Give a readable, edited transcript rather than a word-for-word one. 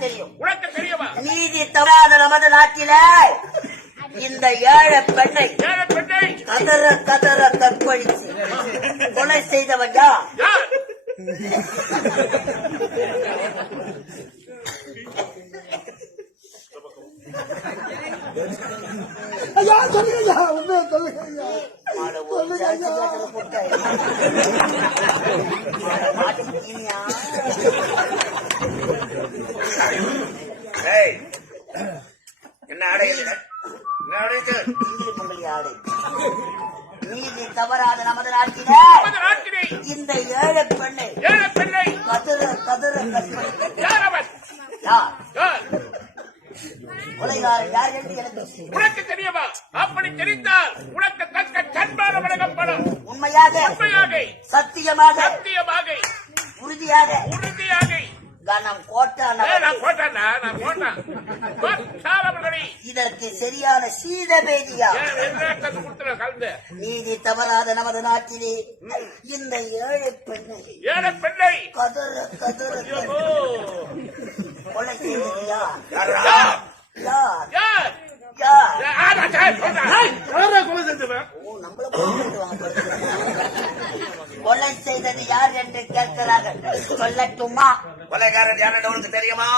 தெரியும். உனக்கு தெரியுமா? நீதி தவறாத நமது நாட்டில இந்த ஏழை பெண்ணை கதற கதற கற்பழித்து கொலை செய்தவன் யார்? ஐயா சொல்லுங்க ஐயா, உண்மையை சொல்லுங்க ஐயா. என்ன அடையுது? நீதி தவறாத நமது நாட்டில இந்த ஏழை பெண்ணை கதற கதற கொலைகாரன் யார் என்று எனக்கு உனக்கு தெரியுமா? அப்படி தெரிந்தால் உனக்கு தக்க சன்மானம் வழங்கப்படும். உண்மையாக சத்தியமாக உறுதியாக நான் இதற்கு சரியான சீதபேதியா நீதி தவறாத நமது நாட்டிலே இந்த ஏழை பெண்ணை கதற கதற கொலை செய்தது கொலை செய்தது யார் என்று கேட்கிறார்கள். சொல்லட்டுமா? கொலைகாரன் யார் என்று உனக்கு தெரியுமா?